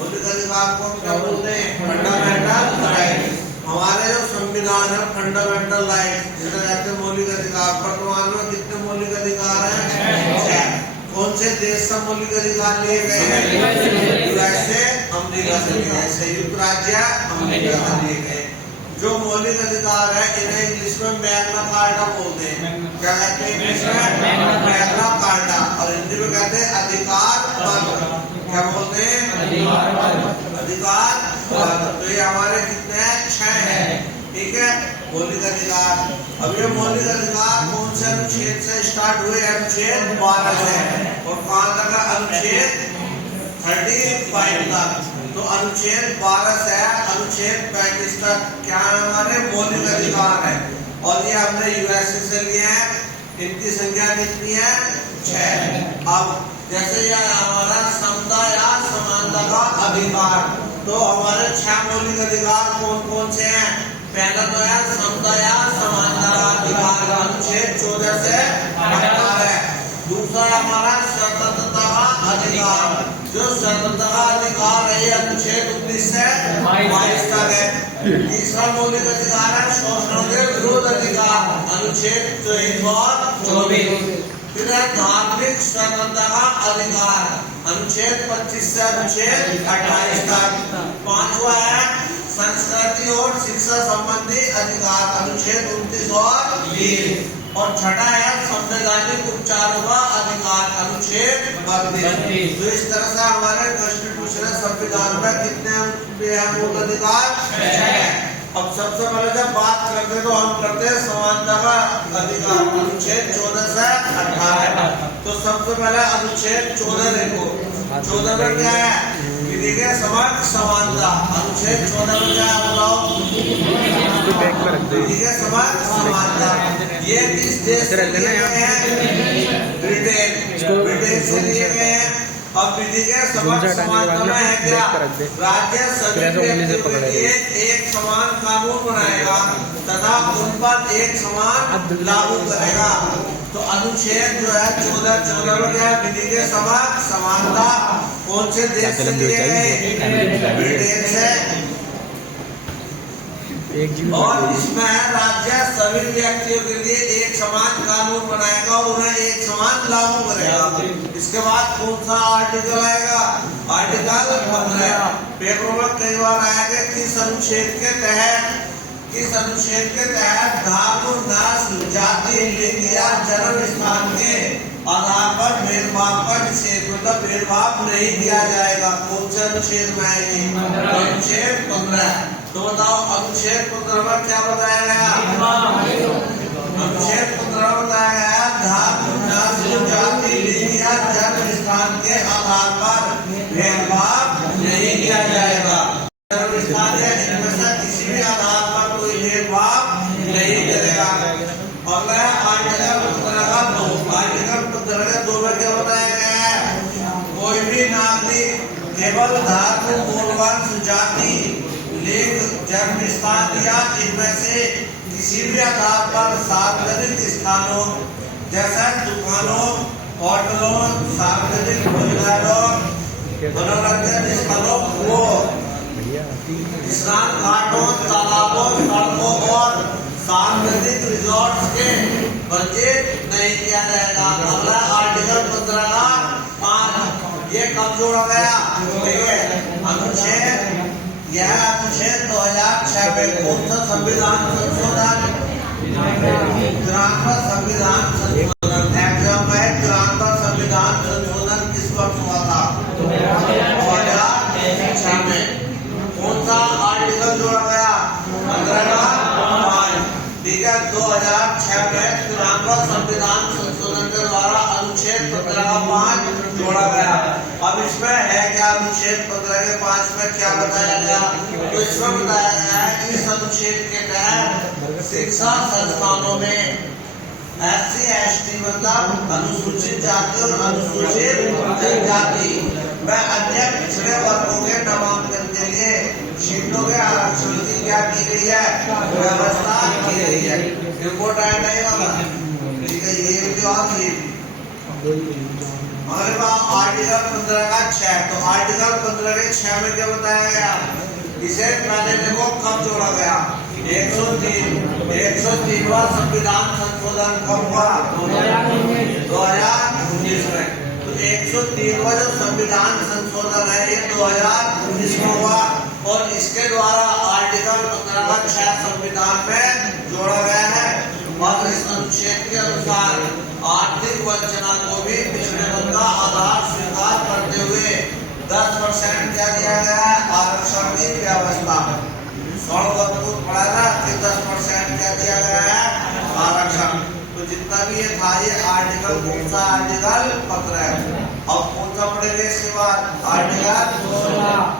मौलिक अधिकार को क्या बोलते हैं? Fundamental right. हमारे जो संविधान है फंडामेंटल राइट, जिसे कहते हैं मौलिक अधिकार। वर्तमान में कितने मौलिक अधिकार हैं? 6। कौन से देश से मौलिक अधिकार लिए गए हैं? यूएसए, अमेरिका से लिए गए, संयुक्त राज्य अमेरिका से लिए गए। जो मौलिक अधिकार है इन्हें इंग्लिश में मैग्ना कार्टा बोलते हैं। क्या कहते हैं इंग्लिश में? Magna carta. और हिंदी में कहते हैं अधिकार पत्र। क्या बोलते हैं? अधिकार पत्र। तो ये हमारे कितने हैं? 6 हैं। ठीक है, मौलिक अधिकार। अब ये मौलिक अधिकार कौन से अनुच्छेद से स्टार्ट हुए? अनुच्छेद 12 से। और कहाँ तक? अनुच्छेद 35 तक। तो अनुच्छेद 12 से अनुच्छेद 35 तक क्या हमारे मौलिक अधिकार है। और ये हमने यूएसए से लिए हैं। इनकी संख्या कितनी है? 6। अब जैसे यह हमारा समता या समानता का अधिकार, तो हमारे 6 मौलिक अधिकार कौन कौन से हैं? पहला तो है समता या समानता का अधिकार, अनुच्छेद 14 से 18 है। दूसरा हमारा स्वतंत्रता का अधिकार, जो स्वतंत्रता का अधिकार है अनुच्छेद 19 से 22 तक है। तीसरा मौलिक अधिकार है शोषण के विरुद्ध अधिकार, अनुच्छेद 23 और 24। फिर है धार्मिक स्वतंत्रता का अधिकार, अनुच्छेद 25 से अनुच्छेद 28 तक। पांचवा है संस्कृति और शिक्षा संबंधी अधिकार, अनुच्छेद 29 और 20। और छठा है संवैधानिक उपचारों का अधिकार, अनुच्छेद 32। तो इस तरह से हमारे कॉन्स्टिट्यूशन संविधान में कितने मूल अधिकार? 6। अब सबसे पहले जब बात करते हैं तो हम करते हैं समानता का अधिकार, अनुच्छेद 14 से 18। तो सबसे पहले अनुच्छेद 14 देखो। 14 में क्या है? विधि के समक्ष समानता। अनुच्छेद 14 में क्या है? बताओ। विधि के समक्ष समानता। ये किस देश से लिए गए हैं? ब्रिटेन। ब्रिटेन से लिए गए हैं। अब विधि के समक्ष समानता में है क्या? राज्य सभी व्यक्तियों के लिए एक समान कानून बनाएगा तथा उन पर एक समान लागू करेगा। तो अनुच्छेद जो है 14 में क्या है? विधि के समक्ष समानता कौन से देश से लिए गए? ब्रिटेन से। और इसमें राज्य सभी व्यक्तियों के लिए एक समान कानून बनाएगा और उन्हें एक समान लागू करेगा। इसके बाद कौन सा आर्टिकल आएगा? आर्टिकल 15। पेपरों में कई बार आएगा किस अनुच्छेद के तहत धर्म, नस्ल, जाति, लिंग या जन्म स्थान के आधार पर भेदभाव का निषेध, मतलब भेदभाव नहीं किया जाएगा। कौन से अनुच्छेद में आएगी? अनुच्छेद 15। तो बताओ अनुच्छेद 15 में क्या बताया गया? अनुच्छेद 15 में बताया गया धर्म, नस्ल, जाति, लिंग या जन्म स्थान के आधार पर भेदभाव नहीं किया जाएगा। जन्म स्थान या इनमें से किसी भी आधार पर कोई भेदभाव नहीं करेगा। अगला आर्टिकल 15 का 2। आर्टिकल 15 के 2 में क्या बताया गया है? कोई भी नागरिक केवल धर्म, मूल वंश, जाति, लिंग, जन्म स्थान या इनमें से किसी भी आधार पर सार्वजनिक स्थानों जैसे दुकानों, होटलों, सार्वजनिक भोजनालयों, मनोरंजन स्थलों को स्नान घाटों, तालाबों, सड़कों और सार्वजनिक रिजॉर्ट्स के वंचित नहीं किया जाएगा। अगला आर्टिकल 15 का 5। ये कब जोड़ा गया? ठीक है, अनुच्छेद यह अनुच्छेद 2006 में कौन सा संविधान संशोधन? 93वां संविधान संशोधन। एग्जाम है 93वां संविधान संशोधन किस वर्ष हुआ था? 2006 में। कौन सा आर्टिकल जोड़ा गया? 15 का 5। ठीक है, 2006 में 93वां संविधान संशोधन के द्वारा अनुच्छेद 15 का 5 जोड़ा गया। अब इसमें है क्या? अनुच्छेद 15 के 5 में क्या बताया गया? तो इसमें बताया गया है कि इस अनुच्छेद के तहत शिक्षा संस्थानों में SC/ST मतलब अनुसूचित जाति और अनुसूचित जनजाति व अन्य पिछड़े वर्गों के नामांकन के लिए सीटों के आरक्षण की क्या की गई है? व्यवस्था की गई है। इम्पोर्टेंट है। ठीक है, ये भी हमारे पास आर्टिकल 15 का 6, तो आर्टिकल 15 के 6 में क्या बताया गया? इसे पहले देखो कब जोड़ा गया? 103वां संविधान संशोधन कब हुआ? 2019 में। तो 103वां जो संविधान संशोधन है ये 2019 में हुआ और इसके द्वारा आर्टिकल 15 का 6 संविधान में जोड़ा गया है। और इस अनुच्छेद के अनुसार आर्थिक वंचना को भी पिछड़े वर्ग का आधार स्वीकार करते हुए 10% क्या दिया गया है? आरक्षण की व्यवस्था। 16 को पढ़ा था कि 10% क्या दिया गया है? आरक्षण। तो जितना भी ये था ये आर्टिकल कौन सा? आर्टिकल 15 है। अब कौन सा पढ़ेंगे इसके बाद? आर्टिकल 16।